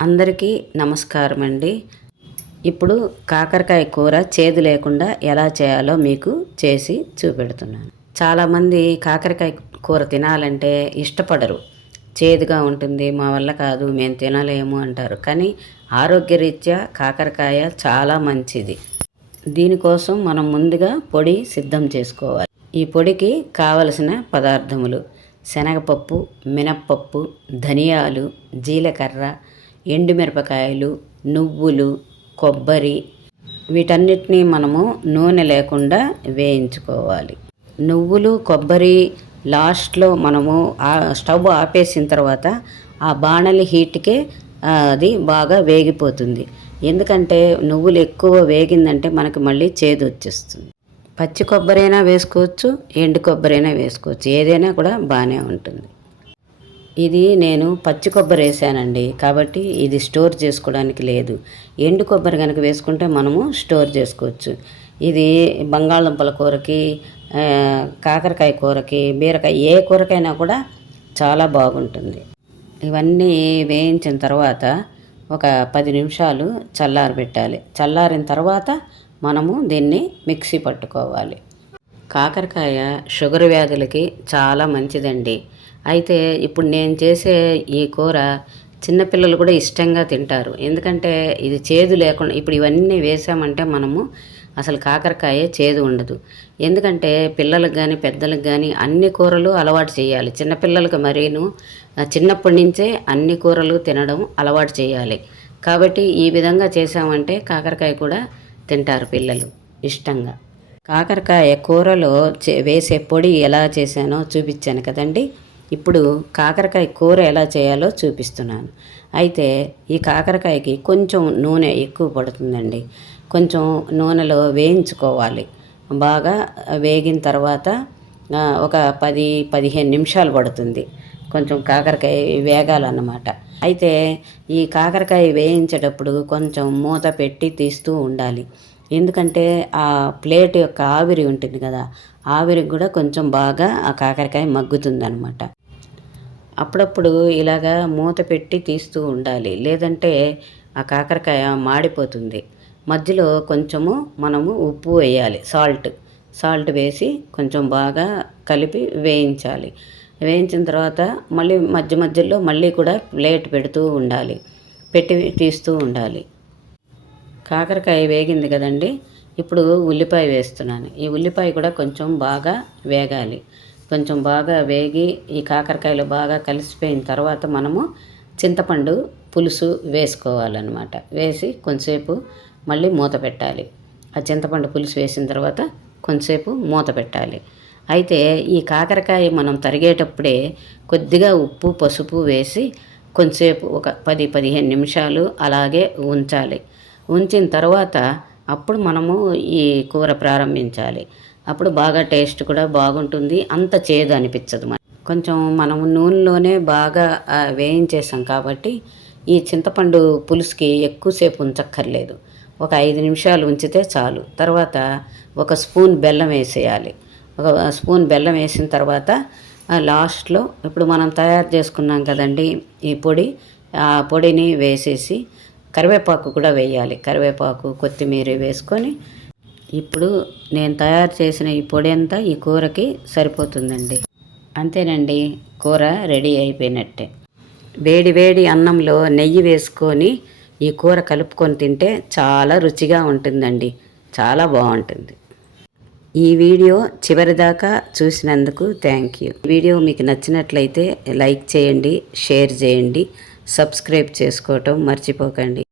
అందరికీ నమస్కారం అండి ఇప్పుడు కాకరకాయ కూర చేదు లేకుండా ఎలా చేయాలో మీకు చేసి చూపెడుతున్నాను. చాలామంది కాకరకాయ కూర తినాలంటే ఇష్టపడరు. చేదుగా ఉంటుంది మా వల్ల కాదు మేము తినలేము అంటారు. కానీ ఆరోగ్యరీత్యా కాకరకాయ చాలా మంచిది. దీనికోసం మనం ముందుగా పొడి సిద్ధం చేసుకోవాలి. ఈ పొడికి కావలసిన పదార్థములు శనగపప్పు మినప్పప్పు ధనియాలు జీలకర్ర ఎండుమిరపకాయలు నువ్వులు కొబ్బరి వీటన్నిటినీ మనము నూనె లేకుండా వేయించుకోవాలి. నువ్వులు కొబ్బరి లాస్ట్లో మనము ఆ స్టవ్ ఆపేసిన తర్వాత ఆ బాణలి హీట్కే అది బాగా వేగిపోతుంది. ఎందుకంటే నువ్వులు ఎక్కువ వేగిందంటే మనకి మళ్ళీ చేదు వచ్చేస్తుంది. పచ్చి కొబ్బరి అయినా వేసుకోవచ్చు ఎండు కొబ్బరి అయినా వేసుకోవచ్చు ఏదైనా కూడా బాగానే ఉంటుంది. ఇది నేను పచ్చి కొబ్బరి వేసానండి. కాబట్టి ఇది స్టోర్ చేసుకోవడానికి లేదు. ఎండు కొబ్బరి కనుక వేసుకుంటే మనము స్టోర్ చేసుకోవచ్చు. ఇది బంగాళదుంపల కూరకి కాకరకాయ కూరకి బీరకాయ ఏ కూరకైనా కూడా చాలా బాగుంటుంది. ఇవన్నీ వేయించిన తర్వాత ఒక పది నిమిషాలు చల్లారబెట్టాలి. చల్లారిన తర్వాత మనము దీన్ని మిక్సీ పట్టుకోవాలి. కాకరకాయ షుగర్ వ్యాధులకి చాలా మంచిదండి. అయితే ఇప్పుడు నేను చేసే ఈ కూర చిన్నపిల్లలు కూడా ఇష్టంగా తింటారు. ఎందుకంటే ఇది చేదు లేకుండా ఇప్పుడు ఇవన్నీ వేసామంటే మనము అసలు కాకరకాయ చేదు ఉండదు. ఎందుకంటే పిల్లలకు కానీ పెద్దలకు కానీ అన్ని కూరలు అలవాటు చేయాలి. చిన్నపిల్లలకు మరీను చిన్నప్పటి నుంచే అన్ని కూరలు తినడం అలవాటు చేయాలి. కాబట్టి ఈ విధంగా చేసామంటే కాకరకాయ కూడా తింటారు పిల్లలు ఇష్టంగా. కాకరకాయ కూరలో చే- వేసే పొడి ఎలా చేశానో చూపించాను కదండి. ఇప్పుడు కాకరకాయ కూర ఎలా చేయాలో చూపిస్తున్నాను. అయితే ఈ కాకరకాయకి కొంచెం నూనె ఎక్కువ పడుతుందండి. కొంచెం నూనెలో వేయించుకోవాలి. బాగా వేగిన తర్వాత ఒక పది పదిహేను నిమిషాలు పడుతుంది. కొంచెం కాకరకాయ వేగాలన్నమాట. అయితే ఈ కాకరకాయ వేయించేటప్పుడు కొంచెం మూత పెట్టి తీస్తూ ఉండాలి. ఎందుకంటే ఆ ప్లేట్ యొక్క ఆవిరి ఉంటుంది కదా ఆవిరికి కూడా కొంచెం బాగా ఆ కాకరకాయ మగ్గుతుంది అనమాట అప్పుడప్పుడు ఇలాగా మూత పెట్టి తీస్తూ ఉండాలి. లేదంటే ఆ కాకరకాయ మాడిపోతుంది. మధ్యలో కొంచెము మనము ఉప్పు వేయాలి సాల్ట్. సాల్ట్ వేసి కొంచెం బాగా కలిపి వేయించాలి. వేయించిన తర్వాత మళ్ళీ మధ్య మధ్యలో మళ్ళీ కూడా ప్లేట్ పెడుతూ ఉండాలి. పెట్టి తీస్తూ ఉండాలి. కాకరకాయ వేగింది కదండి. ఇప్పుడు ఉల్లిపాయ వేస్తున్నాను. ఈ ఉల్లిపాయ కూడా కొంచెం బాగా వేగాలి. కొంచెం బాగా వేగి ఈ కాకరకాయలు బాగా కలిసిపోయిన తర్వాత మనము చింతపండు పులుసు వేసుకోవాలన్నమాట. వేసి కొంచెంసేపు మళ్ళీ మూత పెట్టాలి. ఆ చింతపండు పులుసు వేసిన తర్వాత కొంచెంసేపు మూత పెట్టాలి. అయితే ఈ కాకరకాయ మనం తరిగేటప్పుడే కొద్దిగా ఉప్పు పసుపు వేసి కొంచెంసేపు ఒక పది పదిహేను నిమిషాలు అలాగే ఉంచాలి. ఉంచిన తర్వాత అప్పుడు మనము ఈ కూర ప్రారంభించాలి. అప్పుడు బాగా టేస్ట్ కూడా బాగుంటుంది. అంత చేదు అనిపించదు మన కొంచెం మనము నూనెలోనే బాగా వేయించేసాం కాబట్టి ఈ చింతపండు పులుసుకి ఎక్కువసేపు ఉంచక్కర్లేదు. ఒక ఐదు నిమిషాలు ఉంచితే చాలు. తర్వాత ఒక స్పూన్ బెల్లం వేసేయాలి. ఒక స్పూన్ బెల్లం వేసిన తర్వాత లాస్ట్లో ఇప్పుడు మనం తయారు చేసుకున్నాం కదండి ఈ పొడి ఆ పొడిని వేసేసి కరివేపాకు కూడా వేయాలి. కరివేపాకు కొత్తిమీర వేసుకొని ఇప్పుడు నేను తయారు చేసిన ఈ పొడి అంతా ఈ కూరకి సరిపోతుందండి. అంతేనండి కూర రెడీ అయిపోయినట్టే. వేడి వేడి అన్నంలో నెయ్యి వేసుకొని ఈ కూర కలుపుకొని తింటే చాలా రుచిగా ఉంటుందండి. చాలా బాగుంటుంది. ఈ వీడియో చివరిదాకా చూసినందుకు థ్యాంక్ యూ. వీడియో మీకు నచ్చినట్లయితే లైక్ చేయండి షేర్ చేయండి. సబ్స్క్రైబ్ చేసుకోవటం మర్చిపోకండి.